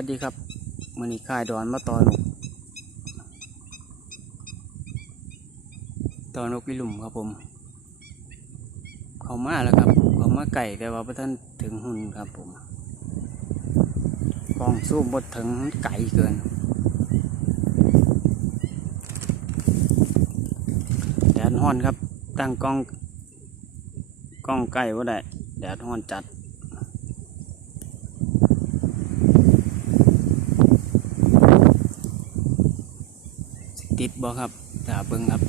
วัสดีครับมือนี้ค่ายดอนมาตอนกตอนกวิลุมครับผม เขามาแล้วครับ เขามาไก่แต่ว่าพระท่านถึงหุ่นครับผมกองสู้บดถึงไก่เกินแดดฮ้อนครับ ตั้งกล้องกล้องไก่ว่าได้แดดฮ้อนจัด ติดบ่ครับตาเบิ่งครับ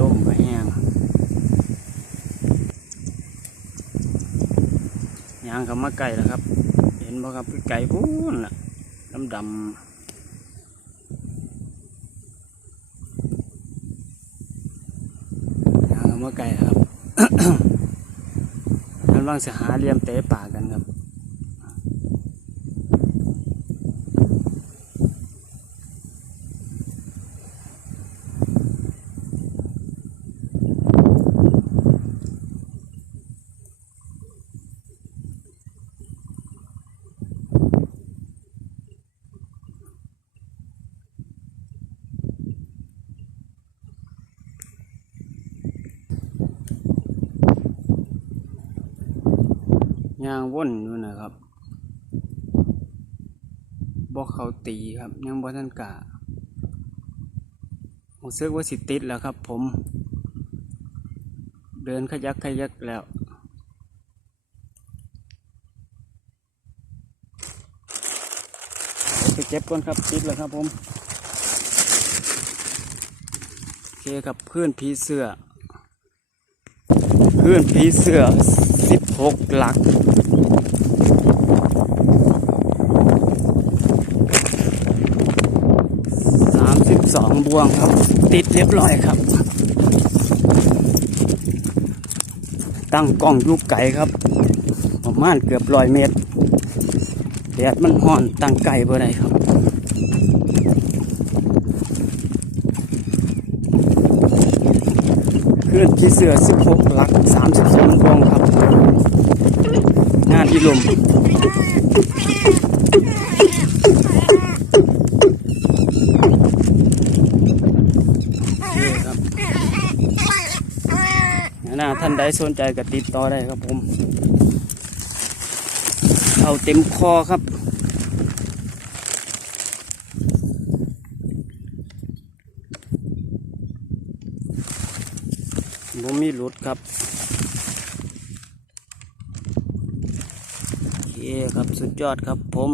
ลมก็แห้งยางก็มาไก่แล้วครับ เห็นบ่ครับคือไก่พูนล่ะดำดำยางก็มาไก่แล้วครับกำลังจะหาเลียมเตะป่ากันครับ ยางว่นอยู่นะครับบอกเขาตีครับยังบ่ทันกะผมซึกว่าสิติดแล้วครับ ผม เดินขยักขยักแล้วไปเก็บก่อนครับติดแล้วครับผมโอเคครับเพื่อนผีเสื้อเพื่อนผีเสื้อสิบหกหลัก สองบวงครับ ติดเรียบร้อยครับ ตั้งกล้องยุกไก่ครับ ประมาณเกือบร้อยเมตรแดดมันห่อนตั้งไก่บ่ได้ครับเคลื่อนที่เสือ16หลัก32บวงครับ งานอีลมโอเคครับ น่าท่านใดสนใจก็ติดต่อได้ครับผมเอาเต็มคอครับผมมีหลุดครับโอเคครับสุดยอดครับผม